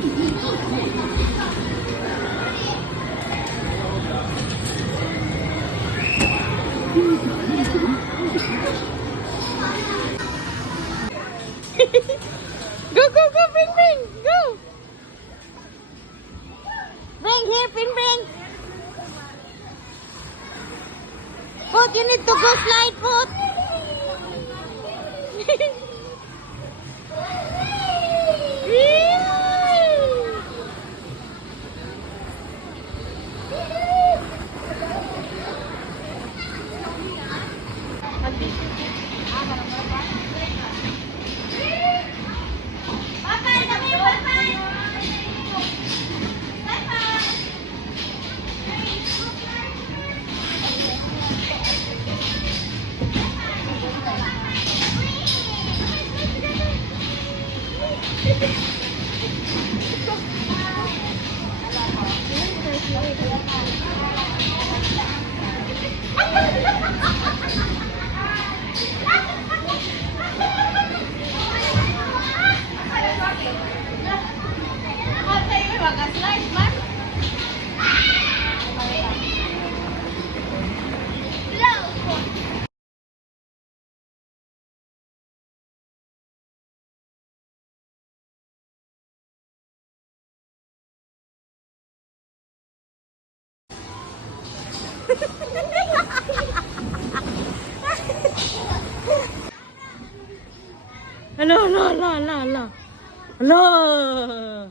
Go, go, go, bring, bring, go. Bring here, bring, bring. Put, you need to go slide, Put. Hello, hello, hello, hello, hello. Hello.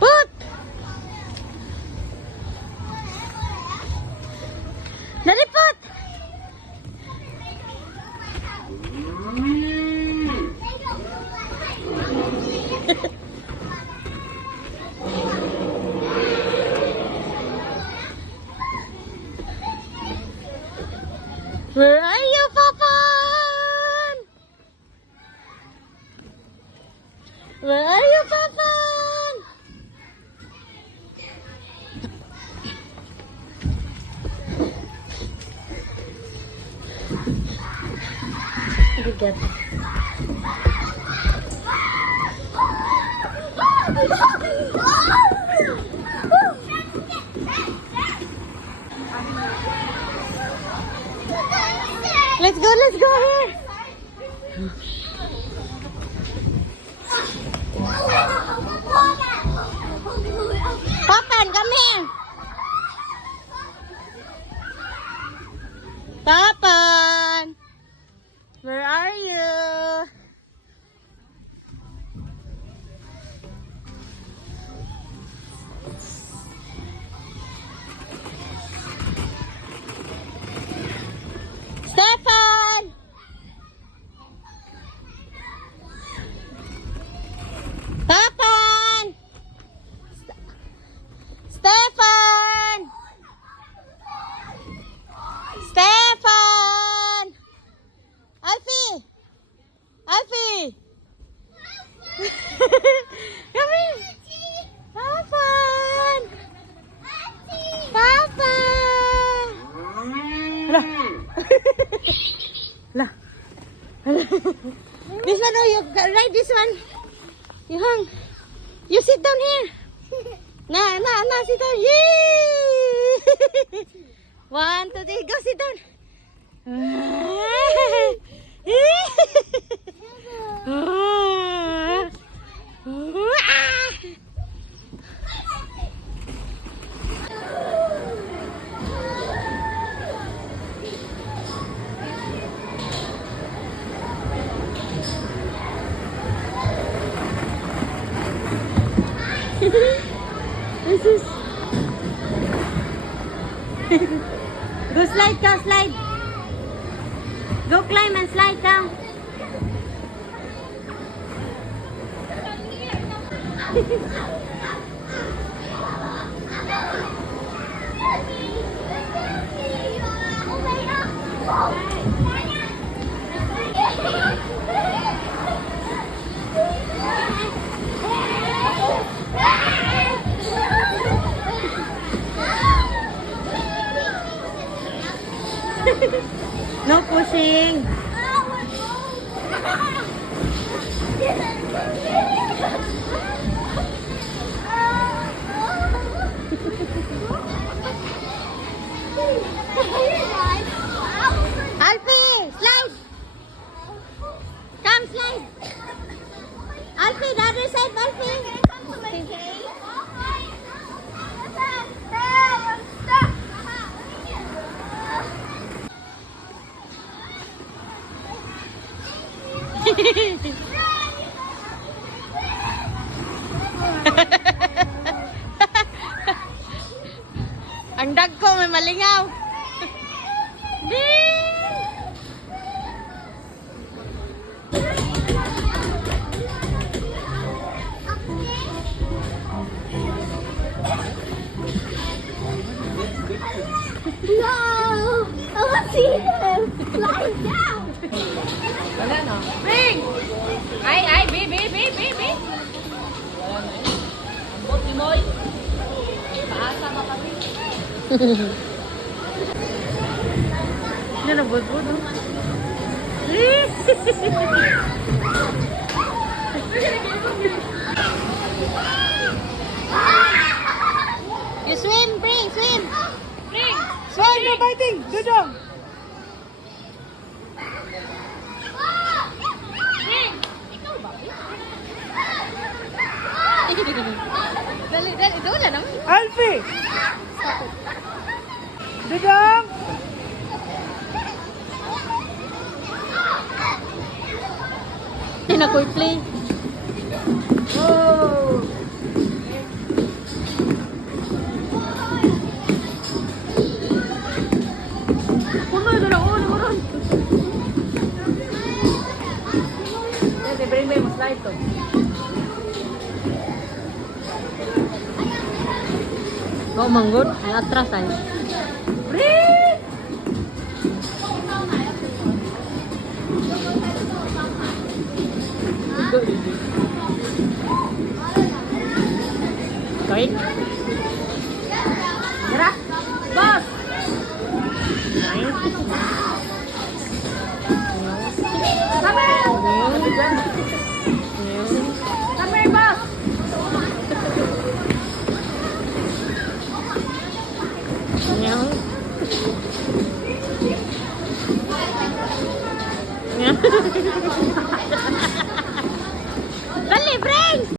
Put. Dali, Put. Where are you, Papan? Where are you, Papan? Bigat. Let's go here. Papan, come here. Papan, where are you? Stefan! Papan! Stefan! Stefan! Alfie! Alfie! Come here! Papan! Papan! Hala! Hala! Hala! This one, oh, you ride this one. You hung. You sit down here. Nah, sit down. Yay! 1, 2, 3, go sit down. This is go slide, go slide. Go climb and slide down. No pushing. Alfie, slide. Come slide. Alfie, the other side, Alfie. Ang dagko may malingaw. No! I want to see him lying down. Wala no. Bring! Ay, be. Ambot ni Moy. Paasa ba kami? Yan na budbud. You swim, bring, swim. Ring! Swim, no biting. Dudong. Ring! Ikaw ba? Dali, wala naman. Alfie! Dudong! Tinakoy play. Oh! Kuno ito na ulo mo ron. Yan, bring mo slide to. Oh, manggod. Ang atras ay. Ring! Sorry. Tara! Boss! Sabi! Sabi dyan.